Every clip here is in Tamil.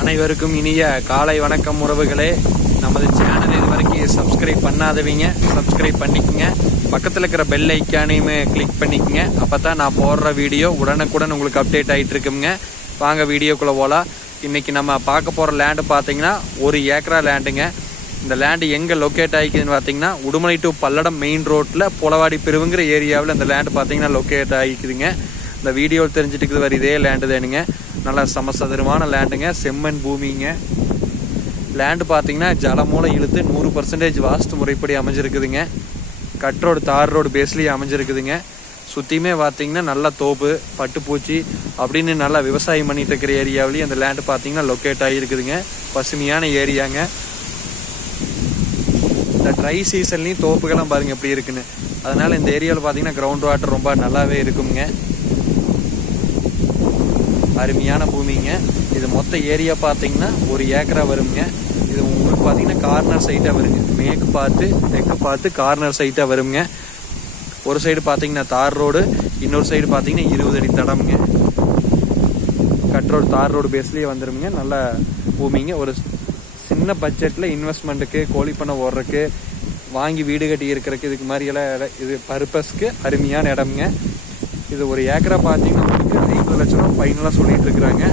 அனைவருக்கும் இனிய காலை வணக்கம் உறவுகளே. நமது சேனல் இது வரைக்கும் சப்ஸ்கிரைப் பண்ணாதவங்க சப்ஸ்கிரைப் பண்ணிக்கங்க. பக்கத்தில் இருக்கிற பெல் ஐக்கானையுமே கிளிக் பண்ணிக்கங்க. அப்போ தான் நான் போடுற வீடியோ உடனுக்குடன் உங்களுக்கு அப்டேட் ஆகிட்டு இருக்குங்க. வாங்க வீடியோக்குள்ளே போகலாம். இன்றைக்கி நம்ம பார்க்க போகிற லேண்டு பார்த்தீங்கன்னா 1 ஏக்கரா லேண்டுங்க. இந்த லேண்டு எங்கே லொக்கேட் ஆகிக்குதுன்னு பார்த்தீங்கன்னா உடுமலை டு பல்லடம் மெயின் ரோட்டில் புலவாடி பிரிவுங்கிற ஏரியாவில் இந்த லேண்டு பார்த்தீங்கன்னா லொக்கேட் ஆகிக்குதுங்க. இந்த வீடியோ தெரிஞ்சுட்டு வர இதே லேண்டு தானுங்க. நல்லா சமசதுரமான லேண்டுங்க, செம்மண் பூமிங்க. லேண்டு பார்த்தீங்கன்னா ஜலமூலம் இழுத்து 100% வாஸ்து முறைப்படி அமைஞ்சிருக்குதுங்க. கட் ரோடு தார் ரோடு பேஸ்லேயே அமைஞ்சிருக்குதுங்க. சுற்றியுமே பார்த்தீங்கன்னா நல்லா தோப்பு பட்டுப்பூச்சி அப்படின்னு நல்லா விவசாயம் பண்ணிட்டு இருக்கிற ஏரியாவிலேயே அந்த லேண்டு பார்த்தீங்கன்னா லொக்கேட் ஆகிருக்குதுங்க. பசுமையான ஏரியாங்க. இந்த ட்ரை சீசன்லேயும் தோப்புகள்லாம் பாருங்கள் எப்படி இருக்குன்னு. அதனால் இந்த ஏரியாவில் பார்த்தீங்கன்னா கிரவுண்ட் வாட்டர் ரொம்ப நல்லாவே இருக்குங்க. அருமையான பூமிங்க. இது மொத்த ஏரியா பார்த்தீங்கன்னா 1 ஏக்கரா வருங்க. இது உங்களுக்கு பார்த்தீங்கன்னா கார்னர் சைட்டாக வருங்க. மேற்கு பார்த்து தெற்கு பார்த்து கார்னர் சைட்டாக வருங்க. ஒரு சைடு பார்த்தீங்கன்னா தார் ரோடு, இன்னொரு சைடு பார்த்தீங்கன்னா 20 அடி தடம்ங்க. கட் ரோடு தார் ரோடு பேஸ்லேயே வந்துருங்க. நல்ல பூமிங்க. ஒரு சின்ன பட்ஜெட்டில் இன்வெஸ்ட்மெண்ட்டுக்கு கோழி பண்ண ஓடுறதுக்கு வாங்கி வீடு கட்டி இருக்கிறதுக்கு இதுக்கு மாதிரியெல்லாம் இது பர்பஸ்க்கு அருமையான இடம்ங்க. இது 1 ஏக்கரா பார்த்தீங்கன்னா உங்களுக்கு 50 லட்ச ரூபா ஃபைனலாக சொல்லிட்டு இருக்கிறாங்க.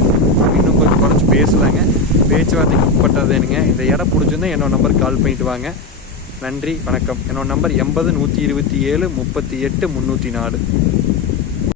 இன்னும் கொஞ்சம் குறைச்சி பேசலாங்க. பேச்சுவார்த்தைக்கு உட்பட்டதுனுங்க. இந்த இடம் பிடிச்சிருந்தா என்னோட நம்பருக்கு கால் பண்ணிட்டு வாங்க. நன்றி, வணக்கம். என்னோட நம்பர் 80 127 38 304.